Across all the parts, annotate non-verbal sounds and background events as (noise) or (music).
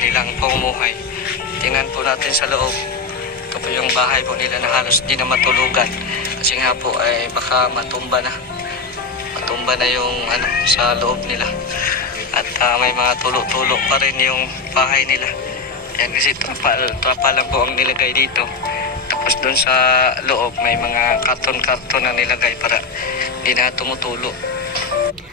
kanilang pamumuhay. Tingnan po natin sa loob. Ito po yung bahay po nila na halos di na matulugan. Kasi nga po ay baka matumba na. Matumba na yung ano sa loob nila. At ah, may mga tulo-tulo pa rin yung bahay nila. Yan kasi trapal, trapal lang po ang nilagay dito. Tapos doon sa loob may mga karton-karton na nilagay para hindi na tumutulo.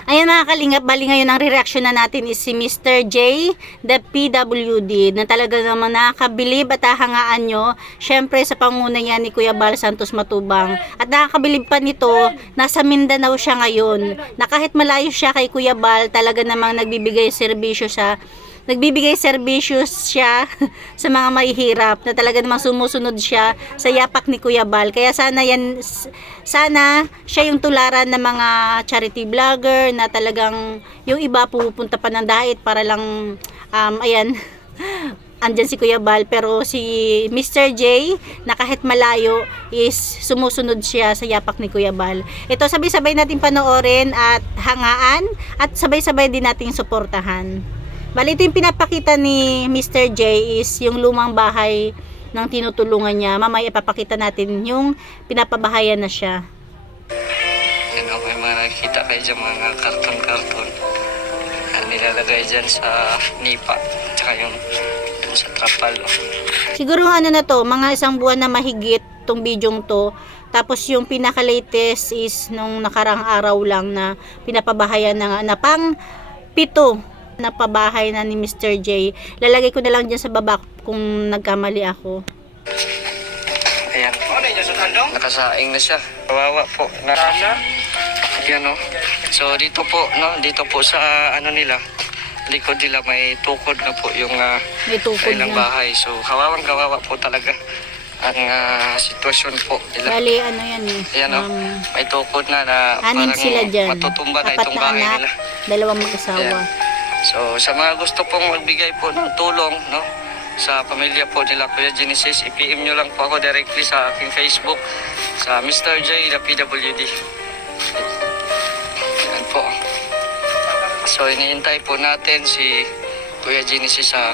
Ayan mga kalingap, bali ngayon ang re-reaction na natin is si Mr. J, the PWD, na talaga naman nakakabilib at hahangaan nyo, syempre sa panguna niya ni Kuya Bal Santos Matubang. At nakakabilib pa nito, nasa Mindanao siya ngayon, na kahit malayo siya kay Kuya Bal, talaga namang nagbibigay serbisyo siya nagbibigay serbisyo siya (laughs) sa mga mahihirap na talaga namang sumusunod siya sa yapak ni Kuya Bal. Kaya sana yan sana siya yung tularan ng mga charity vlogger na talagang yung iba pupunta pa ng dait para lang um, ayan (laughs) andyan si Kuya Bal pero si Mr. J na kahit malayo is sumusunod siya sa yapak ni Kuya Bal. Ito sabay-sabay natin panoorin at hangaan at sabay-sabay din nating suportahan. Bali, ito yung pinapakita ni Mr. J is yung lumang bahay ng tinutulungan niya. Mamaya ipapakita natin yung pinapabahayan na siya. Yan ako may mga nakikita kayo dyan mga karton-karton. na nilalagay dyan sa nipa. Tsaka yung dun sa trapal. Siguro ano na to, mga isang buwan na mahigit tong bidyong to. Tapos yung pinaka-latest is nung nakarang araw lang na pinapabahayan na, na pang pito na pabahay na ni Mr. J. Lalagay ko na lang dyan sa baba kung nagkamali ako. Ayan. Nakasaing na siya. Kawawa po. Na, yan o. So dito po, no, dito po sa ano nila, likod nila may tukod na po yung uh, May tukod kanilang na. bahay. So kawawang kawawa po talaga ang ah, sitwasyon po nila. Bali, ano yan eh. Ayan o. um, may tukod na na anim parang sila dyan. matutumba na Apat itong na bahay anak, nila. dalawang mag-asawa. Ayan. So sa mga gusto pong magbigay po ng tulong, no? Sa pamilya po nila Kuya Genesis, i-PM nyo lang po ako directly sa aking Facebook sa Mr. J, the PWD. Yan po. So iniintay po natin si Kuya Genesis sa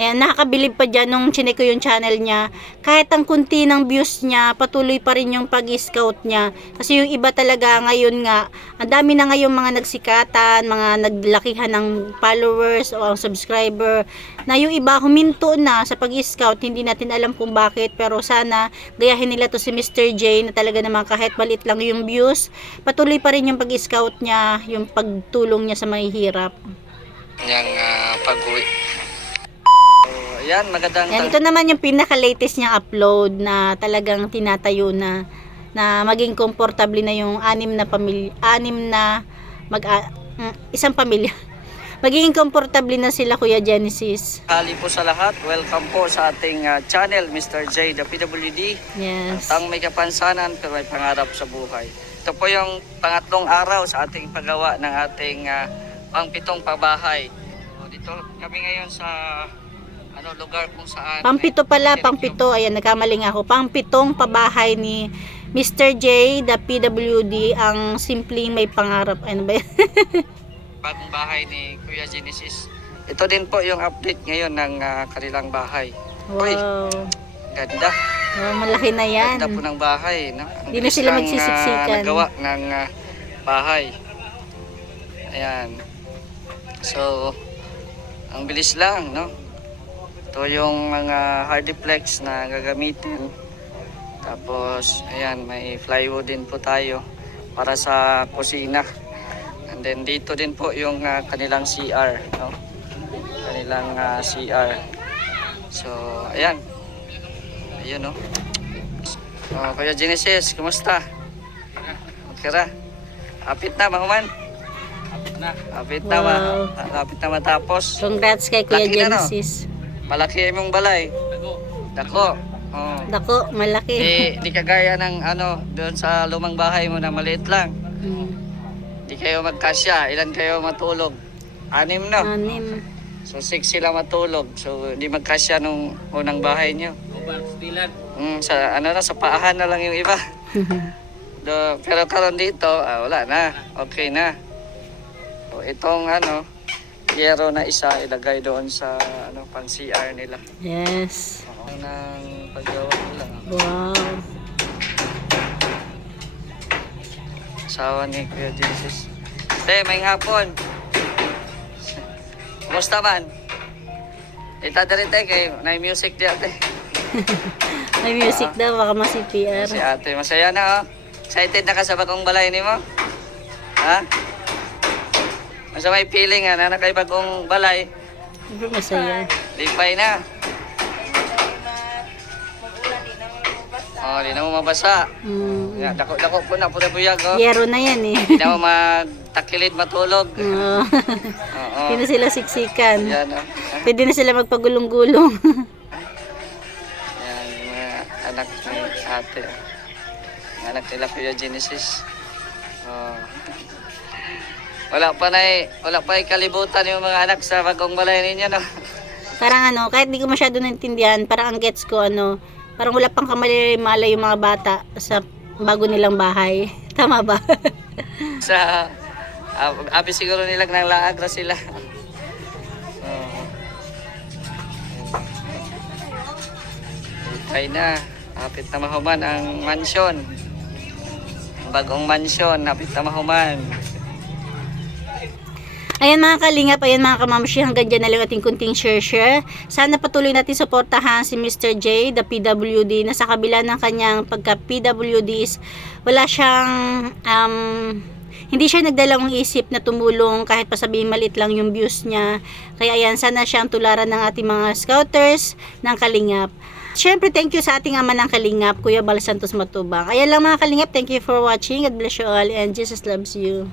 Ayan, nakakabilib pa dyan nung chinek ko yung channel niya. Kahit ang kunti ng views niya, patuloy pa rin yung pag-scout niya. Kasi yung iba talaga ngayon nga, ang dami na ngayon mga nagsikatan, mga naglakihan ng followers o ang subscriber, na yung iba huminto na sa pag-scout. Hindi natin alam kung bakit, pero sana gayahin nila to si Mr. J na talaga naman kahit balit lang yung views, patuloy pa rin yung pag-scout niya, yung pagtulong niya sa mahihirap. kanyang ah, pag-uwi. So, ayan, magandang Yan, ito naman yung pinaka-latest niyang upload na talagang tinatayo na na maging komportable na yung anim na pamilya, anim na mag mm, isang pamilya. (laughs) Magiging komportable na sila Kuya Genesis. Hali po sa lahat, welcome po sa ating ah, channel, Mr. J, the PWD. Yes. Ang may kapansanan pero may pangarap sa buhay. Ito po yung pangatlong araw sa ating paggawa ng ating ah, pangpitong pabahay. So, dito kami ngayon sa ano lugar kung saan Pangpito pala, pangpito. Ayan, nagkamali nga ako. Pangpitong pabahay ni Mr. J, the PWD, ang simpleng may pangarap. Ano ba (laughs) bagong bahay ni Kuya Genesis. Ito din po yung update ngayon ng ah, kanilang bahay. Uy, Wow. ganda. wow. Malaki na yan. Ganda po ng bahay. No? Ang Di na sila lang, magsisiksikan. ah, nagawa ng ah, bahay. Ayan. So, ang bilis lang, no? Ito yung mga hardiplex na gagamitin. Tapos, ayan, may plywood din po tayo para sa kusina. And then dito din po yung ah, kanilang CR, no? Kanilang ah, CR. So, ayan. Ayun, no? Oh, Kuya Genesis, kumusta? Okay ra? Apit na, mahuman? Apit na. Apit na, ma Wow. apit na matapos. Congrats kay Kuya Laki na, no? Malaki yung balay. Dako. Dako. Oh. Dako, malaki. Di, di kagaya ng ano, doon sa lumang bahay mo na maliit lang. Mm. Di kayo magkasya. Ilan kayo matulog? Anim no? Anim. So six sila matulog. So di magkasya nung unang bahay nyo. Mm, sa ano na sa paahan na lang yung iba. (laughs) Do, pero karon dito, ah, wala na. Okay na. So itong ano, yero na isa ilagay doon sa ano pang CR nila. Yes. Oo, ng paggawa nila. Wow. Asawa ni Kuya Jesus. Te, may hapon. Kumusta man? Ita diri te kay na music di ate. (laughs) May music daw, baka ma-CPR. Si ate masaya na oh. Excited na ka sa bagong balay ni mo? Ha? Masa may feeling ha, na kay bagong balay. Masaya. Lipay na. Oh, di na mo mabasa. Mm. Ya, dako dako po na po buyag oh. Yero na yan eh. Di na mo magtakilid matulog. (laughs) Oo. Oo. Hindi na sila siksikan. Yan oh. Pwede na sila magpagulong-gulong. Yan, mga anak ni ate. oh. Anak nila Kuya Genesis. Oh. Wala pa na eh, wala pa eh kalibutan yung mga anak sa bagong balay ninyo, no? (laughs) parang ano, kahit di ko masyado naintindihan, parang ang gets ko ano, parang wala pang kamali-malay yung mga bata sa bago nilang bahay. (laughs) Tama ba? (laughs) sa, uh, abi siguro nilang nang laag na sila. Oh. Ay na, kapit na mahuman ang mansyon. Ang bagong mansyon, kapit na mahuman. Ayan mga kalingap, ayan mga kamamshi, hanggang dyan na lang ating kunting share-share. Sana patuloy natin suportahan si Mr. J, the PWD, na sa kabila ng kanyang pagka-PWD is wala siyang, um, hindi siya nagdalawang isip na tumulong kahit pa sabihin maliit lang yung views niya. Kaya ayan, sana siyang tularan ng ating mga scouters ng kalingap. Siyempre, thank you sa ating ama ng kalingap, Kuya Bal Santos Matubang. Ayan lang mga kalingap, thank you for watching. God bless you all and Jesus loves you.